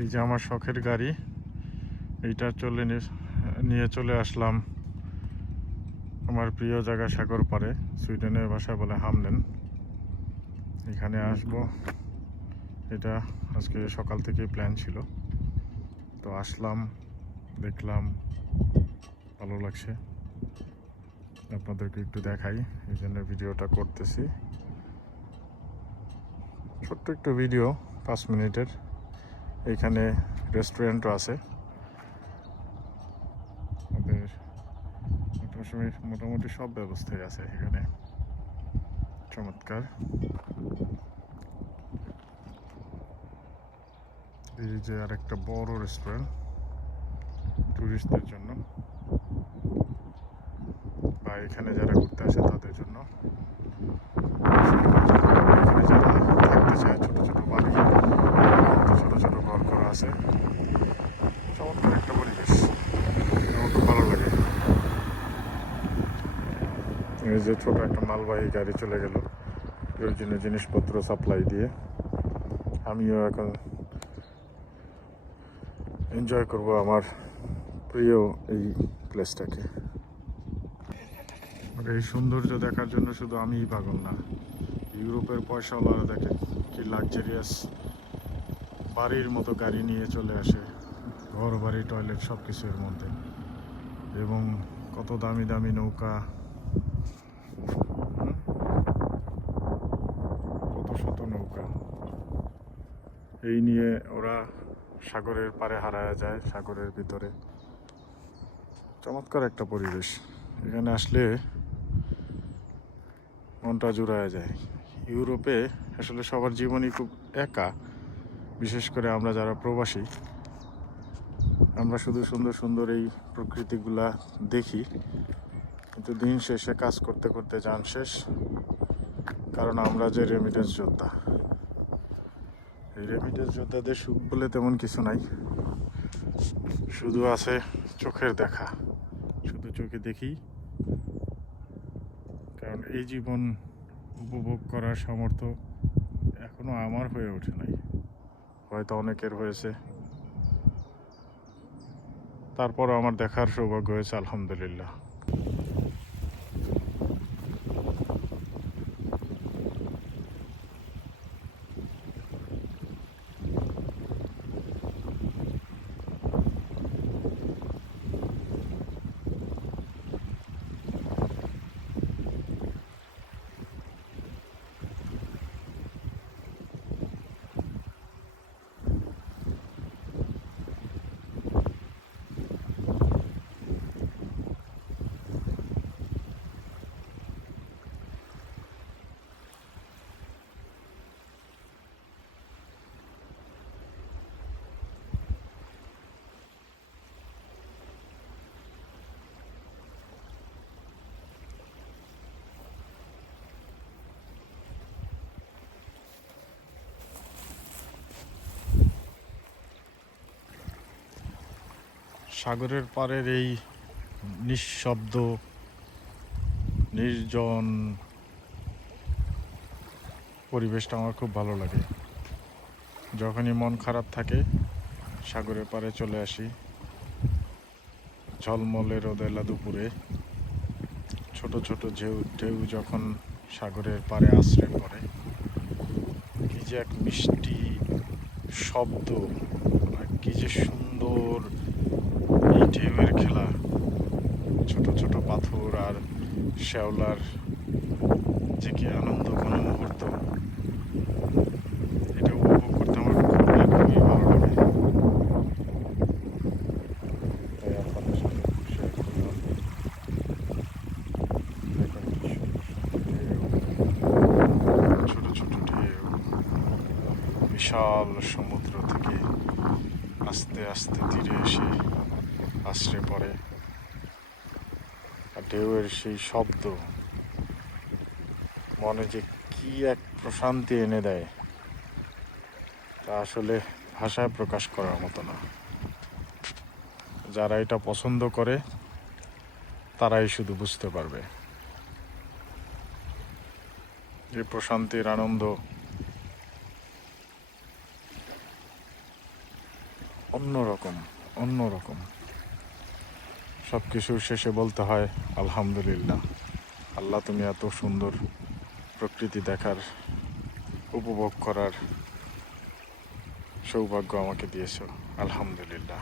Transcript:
এই যে আমার শখের গাড়ি, এইটা নিয়ে চলে আসলাম আমার প্রিয় জায়গা সাগর পাড়ে, সুইডেনের ভাষায় বলে হামলেন। এখানে আসব, এটা আজকে সকাল থেকেই প্ল্যান ছিল, তো আসলাম, দেখলাম, ভালো লাগছে। আপনাদেরকে একটু দেখাই, এই জন্য ভিডিওটা করতেছি। ছোট্ট একটু ভিডিও, 5 মিনিটের। এইখানে রেস্টুরেন্টও আছে। ওদের মোটামুটি সব ব্যবস্থাই আছে এখানে, চমৎকার। এই যে আরেকটা বড় রেস্টুরেন্ট টুরিস্টদের জন্য, বা এখানে যারা ঘুরতে আসে তাদের জন্য। এখানে যারা থাকতে চায়, ছোট ছোট বাড়ি, ছোট ছোট ঘর করা আছে, চমৎকার একটা পরিবেশ, আমার খুব ভালো লাগে। এই যে ছোট একটা মালবাহী গাড়ি চলে গেল প্রয়োজনীয় জিনিসপত্র সাপ্লাই দিয়ে। আমিও এখন এনজয় করব আমার প্রিয় এই প্লেসটাকে। আর এই সৌন্দর্য দেখার জন্য শুধু আমিই পাগল না, ইউরোপের পয়সাওয়ালারা দেখে কি লাক্সারিয়াস বাড়ির মতো গাড়ি নিয়ে চলে আসে, ঘর বাড়ি টয়লেট সব কিছুর মধ্যে, এবং কত দামি দামি নৌকা, কত শত নৌকা, এই নিয়ে ওরা সাগরের পাড়ে হারায় যায়, সাগরের ভিতরে। চমৎকার একটা পরিবেশ, এখানে আসলে মনটা জুড়ায় যায়। ইউরোপে আসলে সবার জীবনই খুব একা, বিশেষ করে আমরা যারা প্রবাসী, আমরা শুধু সুন্দর সুন্দর এই প্রকৃতিগুলা দেখি, কিন্তু দিন শেষে কাজ করতে করতে যান শেষ। কারণ আমরা যে রেমিটেন্স যোদ্ধা, এই রেমিটেন্স যোদ্ধাদের সুখ বলে তেমন কিছু নাই, শুধু আছে চোখের দেখা, শুধু চোখে দেখি। কারণ এই জীবন উপভোগ করার সামর্থ্য এখনো আমার হয়ে ওঠে নাই, হয়তো অনেকের হয়েছে, তারপরও আমার দেখার সৌভাগ্য হয়েছে, আলহামদুলিল্লাহ। সাগরের পাড়ের এই নিঃশব্দ নির্জন পরিবেশটা আমার খুব ভালো লাগে। যখনই মন খারাপ থাকে সাগরের পাড়ে চলে আসি, ঝলমলে রোদেলা দুপুরে ছোট ছোট ঢেউ যখন সাগরের পাড়ে আছড়ে পড়ে, কি যে এক মিষ্টি শব্দ, আর কি যে সুন্দর এই ঢেউয়ের খেলা, ছোট ছোট পাথর আর শ্যাওলার যে কি আনন্দ কোনো মুহূর্ত, এটা উপভোগ করতে আমার খুবই খুবই ভালো লাগে। তাই আপনাদের সাথে শেয়ার করলাম। দেখুন কি সুন্দর সুন্দর ঢেউ, ছোট ছোট ঢেউ বিশাল সমুদ্র থেকে আস্তে আস্তে তীরে এসে আছড়ে পড়ে, আর ঢেউয়ের সেই শব্দ মনে যে কি এক প্রশান্তি এনে দেয়, তা আসলে ভাষায় প্রকাশ করার মতো না। যারা এটা পছন্দ করে তারাই শুধু বুঝতে পারবে এই প্রশান্তির আনন্দ। অন্যরকম অন্যরকম। সব কিছুর শেষে বলতে হয় আলহামদুলিল্লাহ। আল্লাহ, তুমি এত সুন্দর প্রকৃতি দেখার, উপভোগ করার সৌভাগ্য আমাকে দিয়েছো। আলহামদুলিল্লাহ।